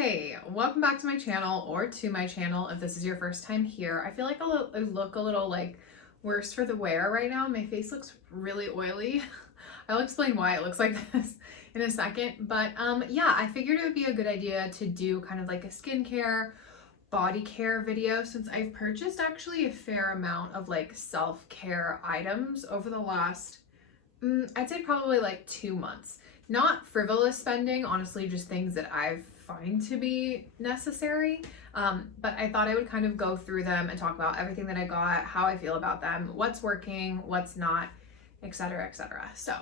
Hey, welcome back to my channel, or to my channel if this is your first time here. I feel like I look a little like worse for the wear right now. My face looks really oily. I'll explain why it looks like this in a second, but yeah, I figured it would be a good idea to do kind of like a skincare, body care video, since I've purchased actually a fair amount of like self-care items over the last I'd say probably like 2 months. Not frivolous spending, honestly, just things that I find to be necessary. But I thought I would kind of go through them and talk about everything that I got, how I feel about them, what's working, what's not, etc., etc. So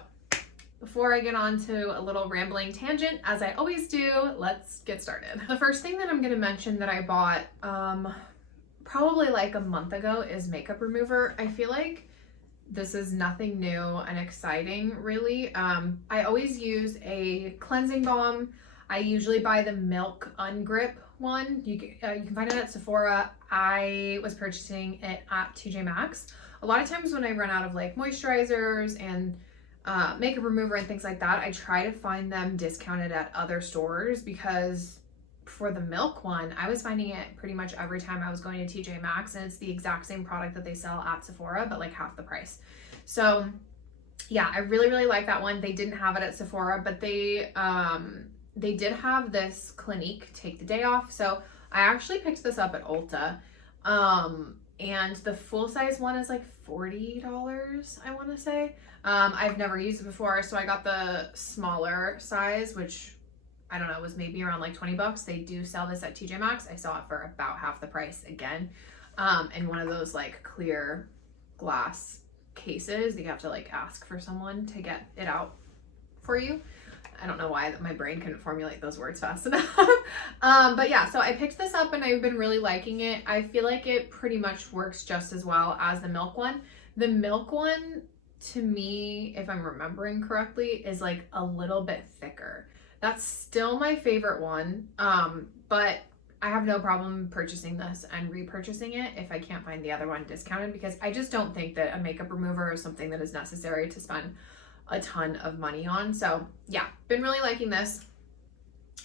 before I get on to a little rambling tangent, as I always do, let's get started. The first thing that I'm going to mention that I bought probably like a month ago is makeup remover. I feel like this is nothing new and exciting, really. I always use a cleansing balm. I usually buy the Milk Ungrip one. You can find it at Sephora. I was purchasing it at TJ Maxx. A lot of times when I run out of like moisturizers and makeup remover and things like that, I try to find them discounted at other stores, because for the Milk one, I was finding it pretty much every time I was going to TJ Maxx, and it's the exact same product that they sell at Sephora, but like half the price. So yeah, I really like that one. They didn't have it at Sephora, but they did have this Clinique Take the Day Off. So I actually picked this up at Ulta. And the full size one is like $40, I want to say. I've never used it before, so I got the smaller size, which I don't know, was maybe around like 20 bucks. They do sell this at TJ Maxx. I saw it for about half the price again. In one of those like clear glass cases. You have to like ask for someone to get it out for you. I don't know why my brain couldn't formulate those words fast enough. But yeah, so I picked this up and I've been really liking it. I feel like it pretty much works just as well as the Milk one. The Milk one, to me, if I'm remembering correctly, is like a little bit thicker. That's still my favorite one, but I have no problem purchasing this and repurchasing it if I can't find the other one discounted, because I just don't think that a makeup remover is something that is necessary to spend a ton of money on. So yeah, been really liking this.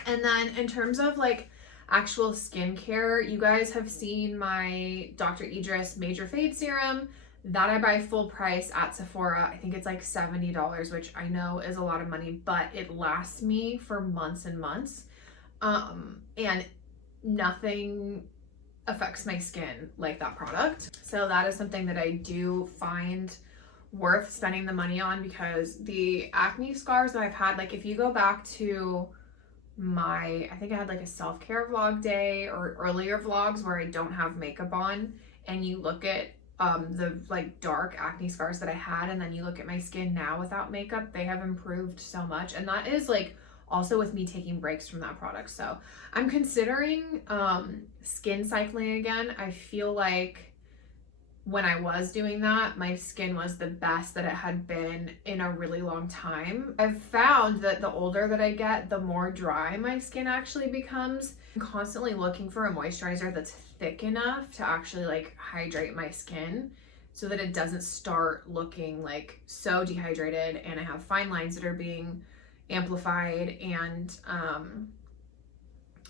And then in terms of like actual skincare, you guys have seen my Dr. Idris Major Fade Serum that I buy full price at Sephora. I think it's like $70, which I know is a lot of money, but it lasts me for months and months. And nothing affects my skin like that product. So that is something that I do find worth spending the money on, because the acne scars that I've had, like if you go back to I think I had like a self-care vlog day or earlier vlogs where I don't have makeup on, and you look at the like dark acne scars that I had, and then you look at my skin now without makeup, they have improved so much. And that is like also with me taking breaks from that product. So I'm considering skin cycling again. I feel like when I was doing that, my skin was the best that it had been in a really long time. I've found that the older that I get, the more dry my skin actually becomes. I'm constantly looking for a moisturizer that's thick enough to actually like hydrate my skin, so that it doesn't start looking like so dehydrated and I have fine lines that are being amplified and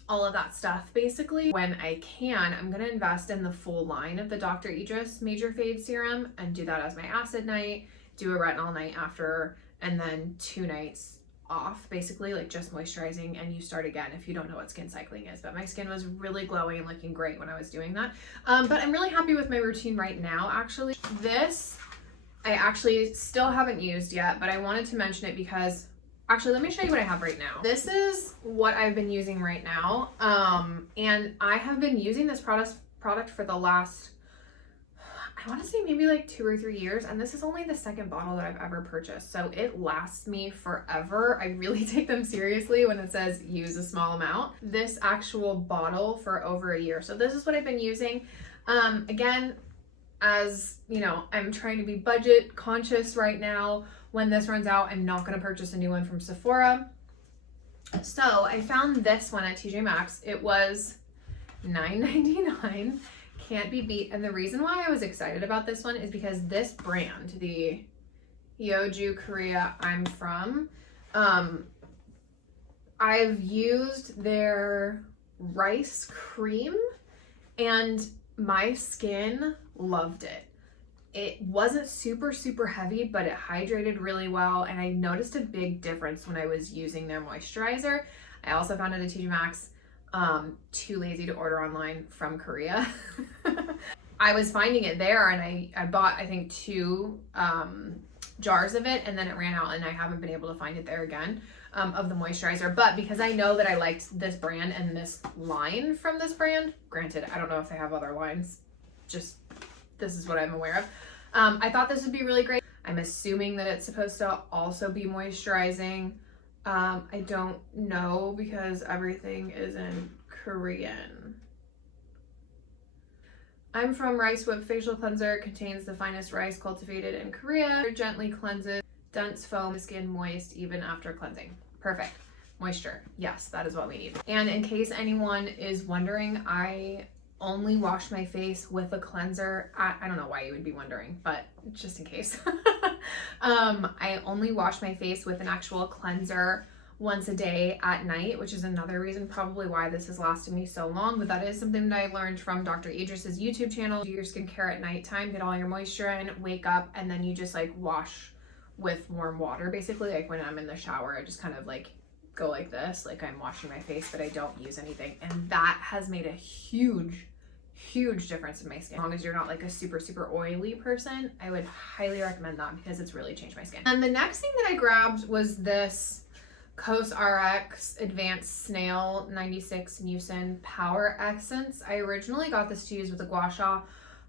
all of that stuff. Basically, when I can, I'm gonna invest in the full line of the Dr. Idris Major Fade Serum and do that as my acid night, do a retinol night after, and then 2 nights off, basically like just moisturizing, and you start again if you don't know what skin cycling is. But my skin was really glowing and looking great when I was doing that. But I'm really happy with my routine right now. Actually, this I actually still haven't used yet, but I wanted to mention it because actually, let me show you what I have right now. This is what I've been using right now. And I have been using this product for the last, I want to say maybe like 2 or 3 years. And this is only the second bottle that I've ever purchased. So it lasts me forever. I really take them seriously when it says use a small amount. This actual bottle for over a year. So this is what I've been using. Again, as you know, I'm trying to be budget conscious right now. When this runs out, I'm not going to purchase a new one from Sephora. So I found this one at TJ Maxx. It was $9.99. Can't be beat. And the reason why I was excited about this one is because this brand, the Yeoju Korea I'm from, I've used their rice cream, and my skin loved it. It wasn't super, super heavy, but it hydrated really well, and I noticed a big difference when I was using their moisturizer. I also found it at TJ Maxx. Too lazy to order online from Korea. I was finding it there, and I bought, I think, 2 jars of it, and then it ran out, and I haven't been able to find it there again, of the moisturizer. But because I know that I liked this brand and this line from this brand, granted, I don't know if they have other lines, just this is what I'm aware of. I thought this would be really great. I'm assuming that it's supposed to also be moisturizing. I don't know because everything is in Korean. I'm from Rice Whip Facial Cleanser. Contains the finest rice cultivated in Korea. It gently cleanses dense foam, skin moist even after cleansing. Perfect. Moisture. Yes, that is what we need. And in case anyone is wondering, I only wash my face with a cleanser. I don't know why you would be wondering, but just in case. I only wash my face with an actual cleanser once a day at night, which is another reason probably why this has lasted me so long. But that is something that I learned from Dr. Idris's YouTube channel. Do your skincare at nighttime, get all your moisture in, wake up, and then you just like wash with warm water. Basically, like when I'm in the shower, I just kind of like go like this, like I'm washing my face, but I don't use anything. And that has made a huge difference in my skin. As long as you're not like a super, super oily person, I would highly recommend that because it's really changed my skin. And the next thing that I grabbed was this COSRX Advanced Snail 96 Mucin Power Essence. I originally got this to use with a gua sha.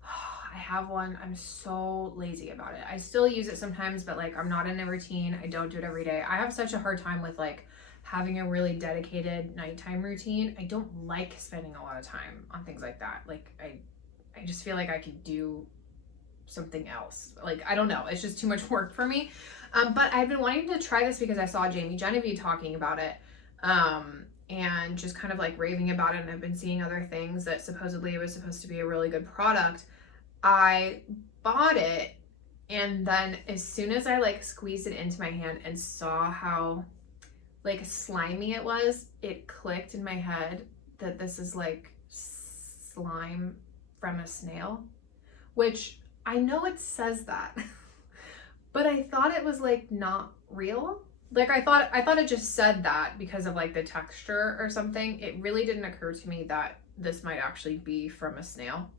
I have one. I'm so lazy about it. I still use it sometimes, but like I'm not in a routine. I don't do it every day. I have such a hard time with like having a really dedicated nighttime routine. I don't like spending a lot of time on things like that. Like I just feel like I could do something else. Like, I don't know. It's just too much work for me. But I've been wanting to try this because I saw Jamie Genevieve talking about it. And just kind of like raving about it. And I've been seeing other things that supposedly it was supposed to be a really good product. I bought it, and then as soon as I like squeezed it into my hand and saw how like slimy it was, it clicked in my head that this is like slime from a snail, which I know it says that, but I thought it was like not real. Like I thought it just said that because of like the texture or something. It really didn't occur to me that this might actually be from a snail.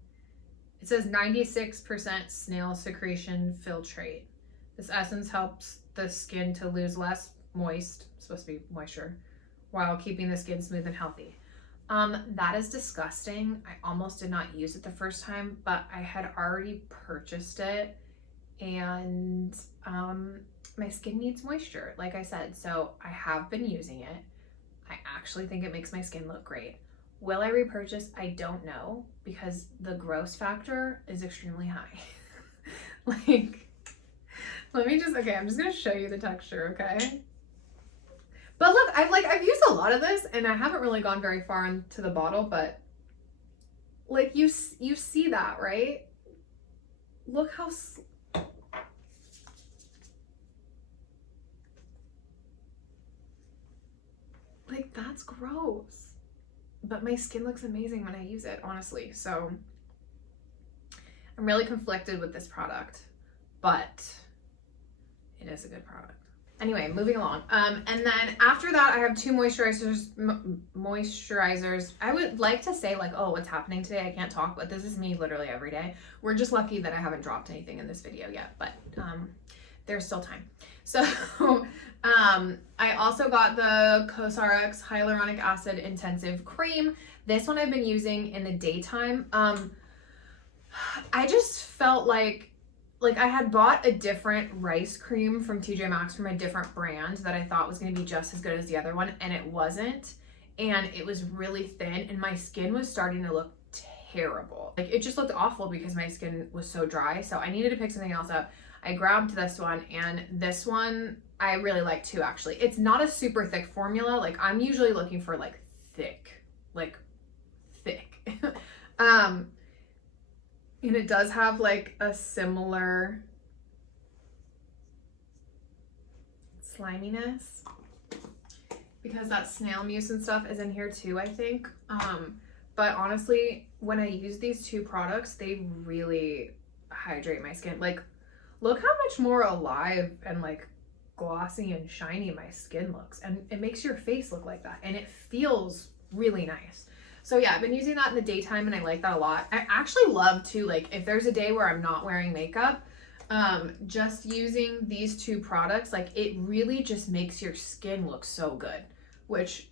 It says 96% snail secretion filtrate. This essence helps the skin to lose less supposed to be moisture, while keeping the skin smooth and healthy. That is disgusting. I almost did not use it the first time, but I had already purchased it, and my skin needs moisture, like I said, so I have been using it. I actually think it makes my skin look great. Will I repurchase? I don't know, because the gross factor is extremely high. Like, okay, I'm just gonna show you the texture, okay? But look, I've used a lot of this, and I haven't really gone very far into the bottle, but like you see that, right? Look how like that's gross. But my skin looks amazing when I use it, honestly. So I'm really conflicted with this product, but it is a good product. Anyway, moving along. And then after that, I have 2 moisturizers. I would like to say like, oh, what's happening today? I can't talk, but this is me literally every day. We're just lucky that I haven't dropped anything in this video yet, but there's still time. So I also got the COSRX Hyaluronic Acid Intensive Cream. This one I've been using in the daytime. I just felt like I had bought a different rice cream from TJ Maxx from a different brand that I thought was going to be just as good as the other one, and it wasn't. And it was really thin, and my skin was starting to look terrible. Like, it just looked awful because my skin was so dry. So I needed to pick something else up. I grabbed this one, and this one I really like too, actually. It's not a super thick formula. Like, I'm usually looking for like thick. And it does have like a similar sliminess. because that snail mucin and stuff is in here too, I think. But honestly, when I use these two products, they really hydrate my skin. Like, look how much more alive and like glossy and shiny my skin looks, and it makes your face look like that, and it feels really nice. So yeah, I've been using that in the daytime and I like that a lot. I actually love to, like, if there's a day where I'm not wearing makeup, just using these two products, like, it really just makes your skin look so good, which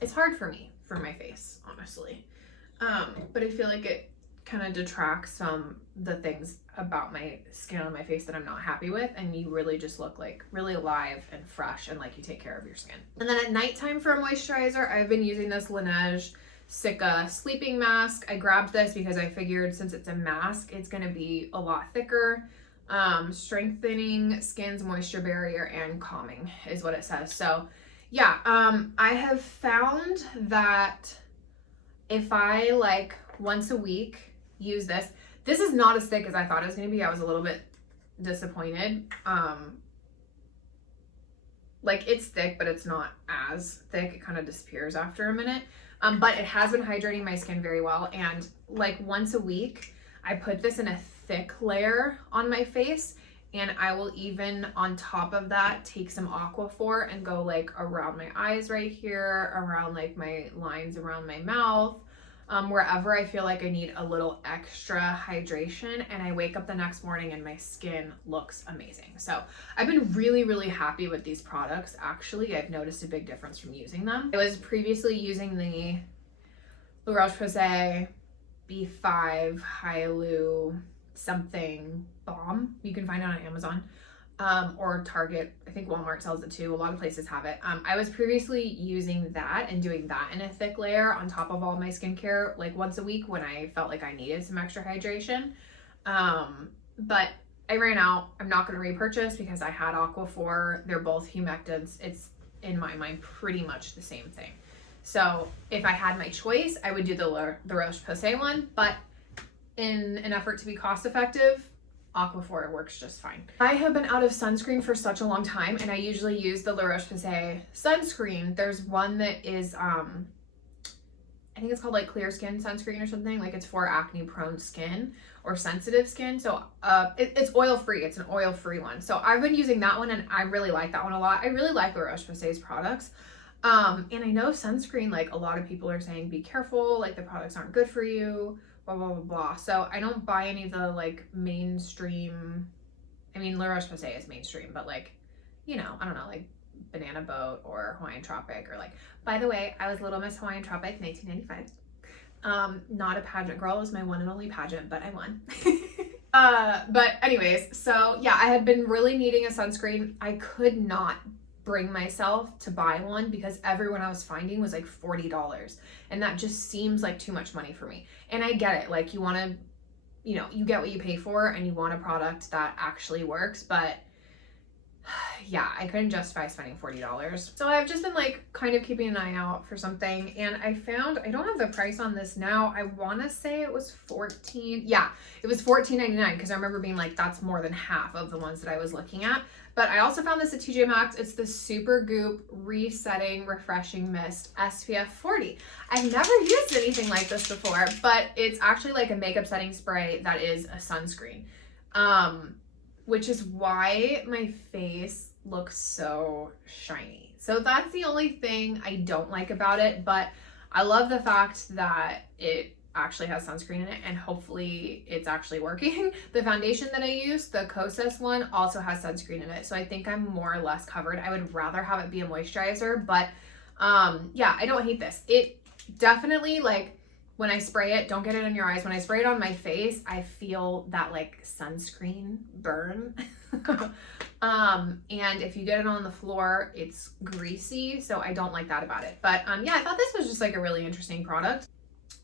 it's hard for me for my face, honestly. But I feel like it kind of detracts from the things about my skin on my face that I'm not happy with, and you really just look like really alive and fresh and like you take care of your skin. And then at nighttime for a moisturizer, I've been using this Laneige Cica sleeping mask. I grabbed this because I figured since it's a mask, it's going to be a lot thicker, strengthening skin's moisture barrier and calming is what it says. So yeah, I have found that if I like once a week use this, this is not as thick as I thought it was going to be. I was a little bit disappointed. Like, it's thick, but it's not as thick. It kind of disappears after a minute. But it has been hydrating my skin very well. And like once a week, I put this in a thick layer on my face, and I will even on top of that take some Aquaphor and go like around my eyes right here, around like my lines around my mouth, wherever I feel like I need a little extra hydration, and I wake up the next morning and my skin looks amazing. So I've been really, really happy with these products. Actually, I've noticed a big difference from using them. I was previously using the La Roche-Posay B5 Hyalu something balm. You can find it on Amazon. Or Target. I think Walmart sells it too. A lot of places have it. I was previously using that and doing that in a thick layer on top of all my skincare like once a week when I felt like I needed some extra hydration. But I ran out. I'm not going to repurchase because I had Aquaphor. They're both humectants. It's, in my mind, pretty much the same thing. So if I had my choice, I would do the Roche-Posay one, but in an effort to be cost effective, Aquaphor works just fine. I have been out of sunscreen for such a long time, and I usually use the La Roche-Posay sunscreen. There's one that is, I think it's called like clear skin sunscreen or something. Like, it's for acne prone skin or sensitive skin. So it's oil free. It's an oil free one. So I've been using that one, and I really like that one a lot. I really like La Roche-Posay's products. And I know sunscreen, like, a lot of people are saying be careful, like the products aren't good for you, blah, blah, blah, blah. So I don't buy any of the like mainstream, I mean, La Roche-Posay is mainstream, but like, you know, I don't know, like Banana Boat or Hawaiian Tropic, or like, by the way, I was Little Miss Hawaiian Tropic 1995. Not a pageant girl. It was my one and only pageant, but I won. But anyways, so yeah, I had been really needing a sunscreen. I could not bring myself to buy one because everyone I was finding was like $40, and that just seems like too much money for me. And I get it, like, you want to, you know, you get what you pay for, and you want a product that actually works, but yeah, I couldn't justify spending $40. So I've just been like kind of keeping an eye out for something, and I found, I don't have the price on this now. I want to say it was it was $14.99, because I remember being like, that's more than half of the ones that I was looking at. But I also found this at TJ Maxx. It's the Super Goop Resetting Refreshing Mist SPF 40. I've never used anything like this before, but it's actually like a makeup setting spray that is a sunscreen. Which is why my face looks so shiny. So that's the only thing I don't like about it, but I love the fact that it actually has sunscreen in it, and hopefully it's actually working. The foundation that I use, the Kosas one, also has sunscreen in it, so I think I'm more or less covered. I would rather have it be a moisturizer, but yeah, I don't hate this. It definitely, like, when I spray it, don't get it in your eyes. When I spray it on my face, I feel that like sunscreen burn. And if you get it on the floor, it's greasy. So I don't like that about it. But yeah, I thought this was just like a really interesting product.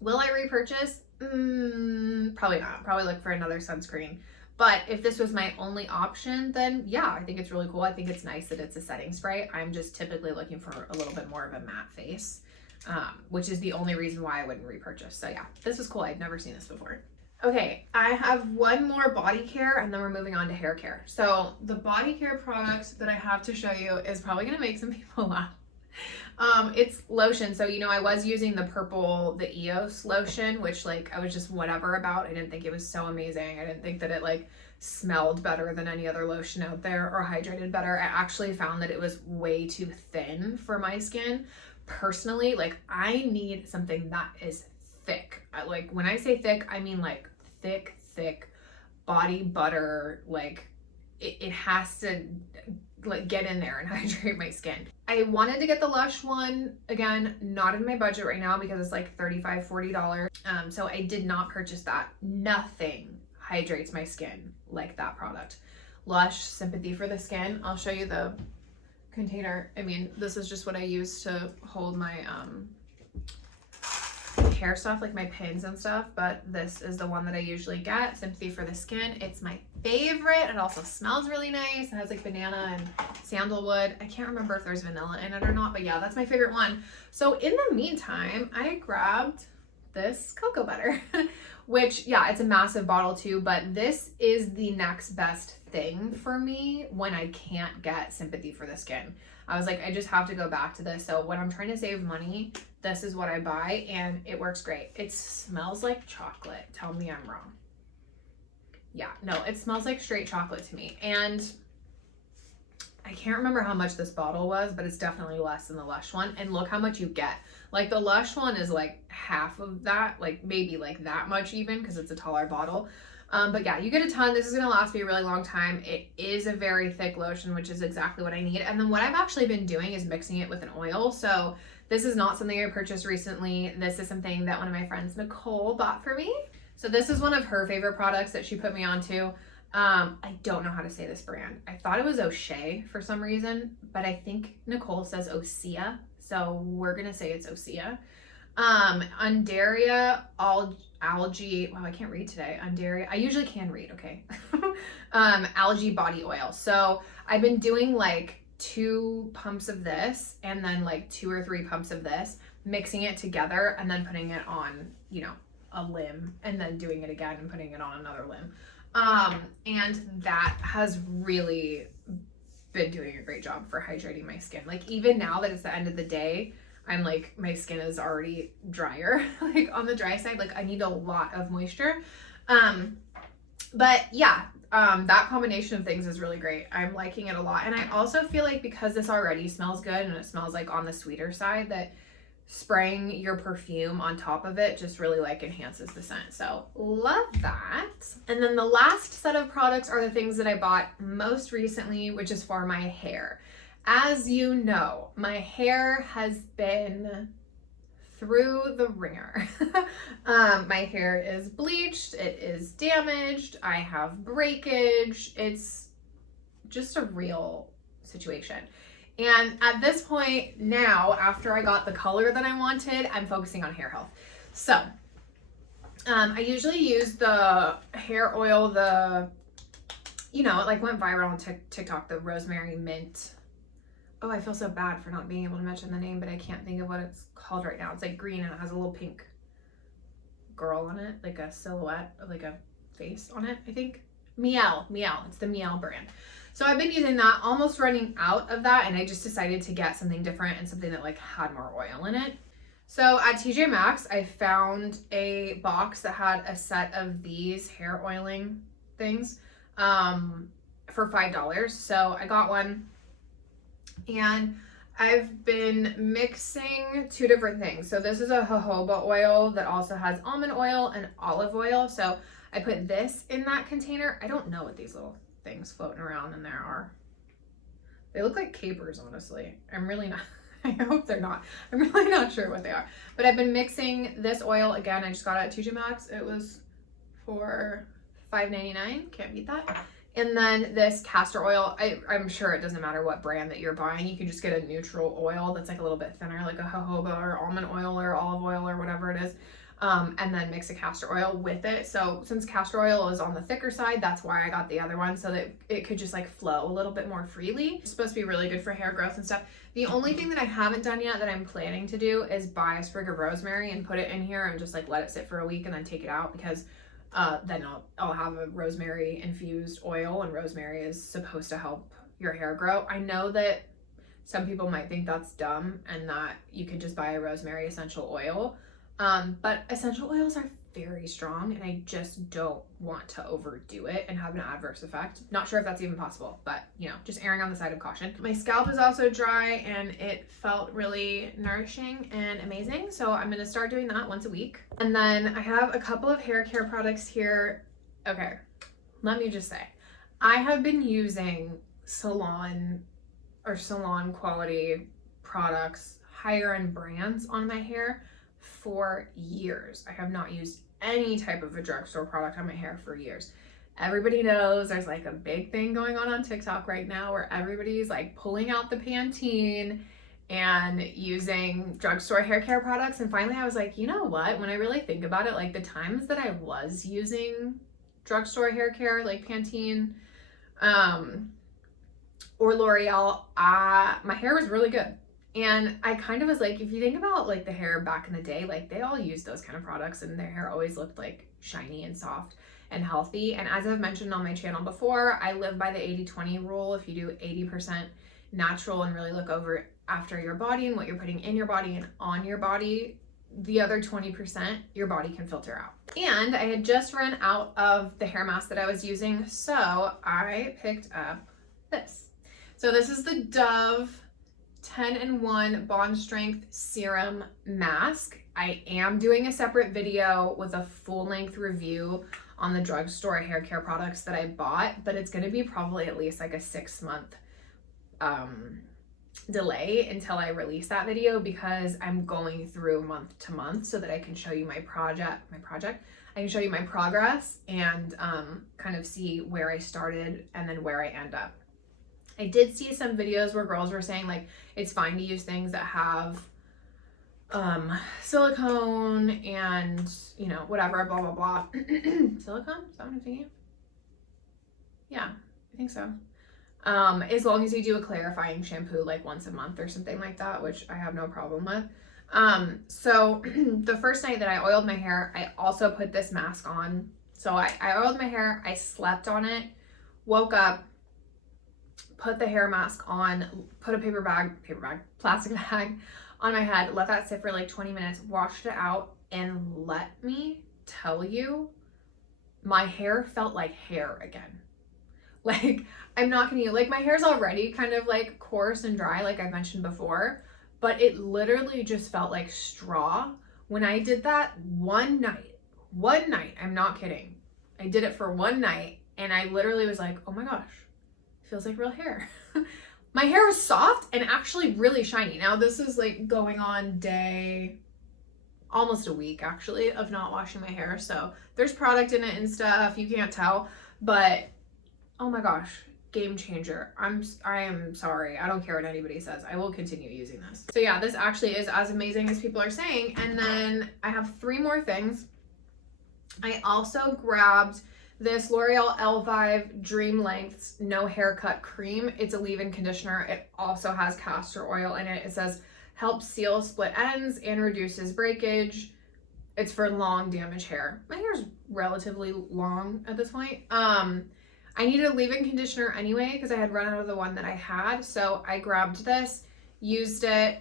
Will I repurchase? Probably not. Probably look for another sunscreen. But if this was my only option, then yeah, I think it's really cool. I think it's nice that it's a setting spray. I'm just typically looking for a little bit more of a matte face. Which is the only reason why I wouldn't repurchase. So yeah, this was cool. I'd never seen this before. Okay, I have one more body care, and then we're moving on to hair care. So the body care product that I have to show you is probably gonna make some people laugh. It's lotion. So, you know, I was using the EOS lotion, which like I was just whatever about. I didn't think it was so amazing. I didn't think that it like smelled better than any other lotion out there or hydrated better. I actually found that it was way too thin for my skin. Personally, like I need something that is thick. Like when I say thick, I mean like thick body butter. Like it has to like get in there and hydrate my skin. I wanted to get the Lush one, again, not in my budget right now because it's like $35-40. So I did not purchase that. Nothing hydrates my skin like that product. Lush Sympathy for the Skin. I'll show you the container. I mean, this is just what I use to hold my hair stuff, like my pins and stuff, but this is the one that I usually get, Sympathy for the Skin. It's my favorite. It also smells really nice. It has like banana and sandalwood. I can't remember if there's vanilla in it or not, but yeah, that's my favorite one. So in the meantime, I grabbed this cocoa butter, which yeah, it's a massive bottle too, but this is the next best thing for me when I can't get Sympathy for the Skin. I was like, I just have to go back to this. So when I'm trying to save money, this is what I buy and it works great. It smells like chocolate. Tell me I'm wrong. Yeah, no, it smells like straight chocolate to me. And I can't remember how much this bottle was, but it's definitely less than the Lush one. And look how much you get. Like the Lush one is like half of that, like maybe like that much even because it's a taller bottle. But yeah, you get a ton. This is gonna last me a really long time. It is a very thick lotion, which is exactly what I need. And then what I've actually been doing is mixing it with an oil. So this is not something I purchased recently. This is something that one of my friends, Nicole, bought for me. So this is one of her favorite products that she put me onto. I don't know how to say this brand. I thought it was O'Shea for some reason, but I think Nicole says Osea. So we're gonna say it's Osea. Undaria algae, wow, I can't read today. Undaria, I usually can read, okay. Algae body oil. So I've been doing like 2 pumps of this and then like 2 or 3 pumps of this, mixing it together and then putting it on, you know, a limb and then doing it again and putting it on another limb. And that has really been doing a great job for hydrating my skin. Like even now that it's the end of the day, I'm like, my skin is already drier, like on the dry side, like I need a lot of moisture. But yeah, that combination of things is really great. I'm liking it a lot. And I also feel like because this already smells good and it smells like on the sweeter side, that spraying your perfume on top of it just really like enhances the scent. So love that. And then the last set of products are the things that I bought most recently, which is for my hair. As you know, my hair has been through the ringer. My hair is bleached, it is damaged, I have breakage. It's just a real situation. And at this point now, after I got the color that I wanted, I'm focusing on hair health. So I usually use the hair oil, you know, it like went viral on TikTok, the rosemary mint. Oh, I feel so bad for not being able to mention the name, but I can't think of what it's called right now. It's like green and it has a little pink girl on it, like a silhouette of like a face on it, I think. Miel. It's the Miel brand. So I've been using that, almost running out of that, and I just decided to get something different and something that like had more oil in it. So at TJ Maxx, I found a box that had a set of these hair oiling things for $5. So I got one. And I've been mixing 2 different things. So this is a jojoba oil that also has almond oil and olive oil. So I put this in that container. I don't know what these little things floating around in there are. They look like capers, honestly. I'm really not, I hope they're not. I'm really not sure what they are. But I've been mixing this oil. Again, I just got it at TJ Maxx. It was for $5.99. Can't beat that. And then this castor oil, I'm sure it doesn't matter what brand that you're buying. You can just get a neutral oil that's like a little bit thinner, like a jojoba or almond oil or olive oil or whatever it is. And then mix a castor oil with it. So since castor oil is on the thicker side, that's why I got the other one, so that it could just like flow a little bit more freely. It's supposed to be really good for hair growth and stuff. The only thing that I haven't done yet that I'm planning to do is buy a sprig of rosemary and put it in here and just like let it sit for a week and then take it out, because then I'll have a rosemary infused oil, and rosemary is supposed to help your hair grow. I know that some people might think that's dumb and that you could just buy a rosemary essential oil. But essential oils are very strong and I just don't want to overdo it and have an adverse effect. Not sure if that's even possible, but you know, just erring on the side of caution. My scalp is also dry and it felt really nourishing and amazing. So I'm gonna start doing that once a week. And then I have a couple of hair care products here. Okay, let me just say, I have been using salon quality products, higher end brands on my hair for years. I have not used any type of a drugstore product on my hair for years. Everybody knows there's like a big thing going on TikTok right now where everybody's like pulling out the Pantene and using drugstore hair care products. And finally I was like, you know what? When I really think about it, like the times that I was using drugstore hair care like Pantene or L'Oreal, my hair was really good. And I kind of was like, if you think about like the hair back in the day, like they all used those kind of products and their hair always looked like shiny and soft and healthy. And as I've mentioned on my channel before, I live by the 80-20 rule. If you do 80% natural and really look over after your body and what you're putting in your body and on your body, the other 20% your body can filter out. And I had just run out of the hair mask that I was using, so I picked up this. So this is the Dove 10-in-1 Bond Strength Serum Mask. I am doing a separate video with a full-length review on the drugstore hair care products that I bought, but it's going to be probably at least like a 6-month delay until I release that video because I'm going through month to month so that I can show you my project. I can show you my progress and kind of see where I started and then where I end up. I did see some videos where girls were saying like it's fine to use things that have silicone and you know whatever blah blah blah. Silicone? Is that what I'm thinking? Yeah, I think so. As long as you do a clarifying shampoo like once a month or something like that, which I have no problem with. So the first night that I oiled my hair, I also put this mask on. So I oiled my hair, I slept on it, woke up, put the hair mask on, put a plastic bag on my head, let that sit for like 20 minutes, washed it out, and let me tell you, my hair felt like hair again. Like, I'm not gonna, like my hair's already kind of like coarse and dry, like I've mentioned before, but it literally just felt like straw. When I did that one night, I'm not kidding. I did it for one night and I literally was like, oh my gosh, feels like real hair. My hair was soft and actually really shiny. Now this is like going on day, almost a week actually, of not washing my hair. So there's product in it and stuff, you can't tell, but oh my gosh, game changer. I am sorry. I don't care what anybody says. I will continue using this. So yeah, this actually is as amazing as people are saying. And then I have 3 more things. I also grabbed this L'Oreal Elvive Dream Lengths No Haircut Cream. It's a leave-in conditioner. It also has castor oil in it. It says helps seal split ends and reduces breakage. It's for long damaged hair. My hair is relatively long at this point. I needed a leave-in conditioner anyway because I had run out of the one that I had. So I grabbed this, used it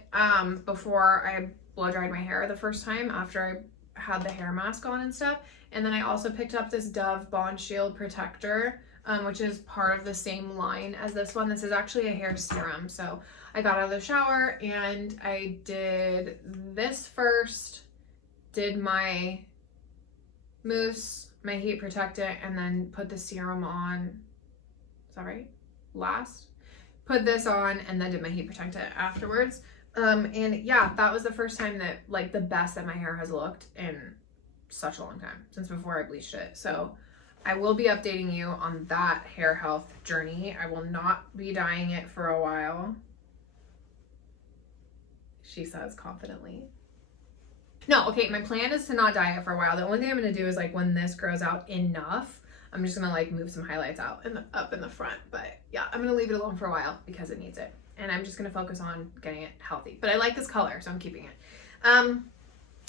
before I blow dried my hair the first time after I had the hair mask on and stuff. And then I also picked up this Dove Bond Shield Protector, which is part of the same line as this one. This is actually a hair serum. So I got out of the shower and I did this first, did my mousse, my heat protectant, and then put the serum on. Is that right? Last. Put this on and then did my heat protectant afterwards. And yeah, that was the first time that like the best that my hair has looked in such a long time, since before I bleached it. So I will be updating you on that hair health journey. I will not be dyeing it for a while, she says confidently. No, okay, my plan is to not dye it for a while. The only thing I'm gonna do is like when this grows out enough, I'm just gonna like move some highlights out up in the front. But yeah, I'm gonna leave it alone for a while because it needs it. And I'm just gonna focus on getting it healthy. But I like this color, so I'm keeping it.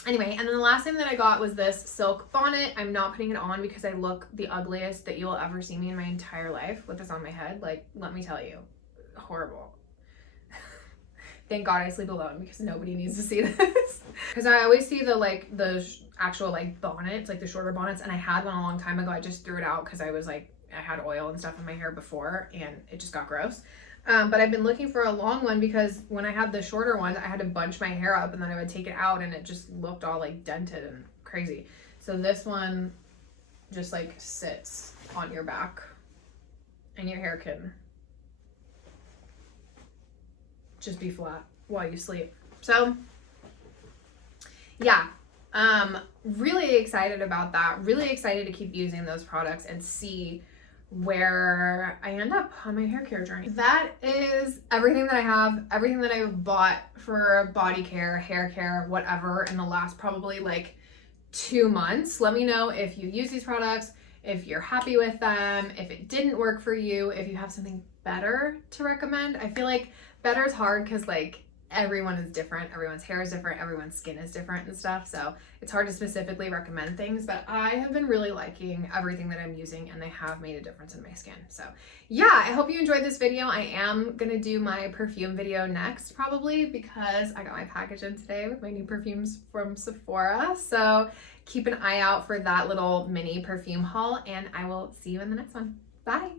Anyway, and then the last thing that I got was this silk bonnet. I'm not putting it on because I look the ugliest that you will ever see me in my entire life with this on my head. Like, let me tell you, horrible. Thank God I sleep alone because nobody needs to see this. Because I always see the actual like bonnets, like the shorter bonnets, and I had one a long time ago. I just threw it out because I was like, I had oil and stuff in my hair before and it just got gross. But I've been looking for a long one because when I had the shorter ones, I had to bunch my hair up and then I would take it out and it just looked all like dented and crazy. So this one just like sits on your back and your hair can just be flat while you sleep. So yeah, really excited about that. Really excited to keep using those products and see where I end up on my hair care journey. That is everything that I have, everything that I've bought for body care, hair care, whatever in the last probably like 2 months. Let me know if you use these products, if you're happy with them, if it didn't work for you, if you have something better to recommend. I feel like better is hard because like everyone is different, everyone's hair is different, everyone's skin is different and stuff, so it's hard to specifically recommend things, but I have been really liking everything that I'm using and they have made a difference in my skin. So yeah, I hope you enjoyed this video. I am gonna do my perfume video next probably because I got my package in today with my new perfumes from Sephora, so keep an eye out for that little mini perfume haul and I will see you in the next one. Bye.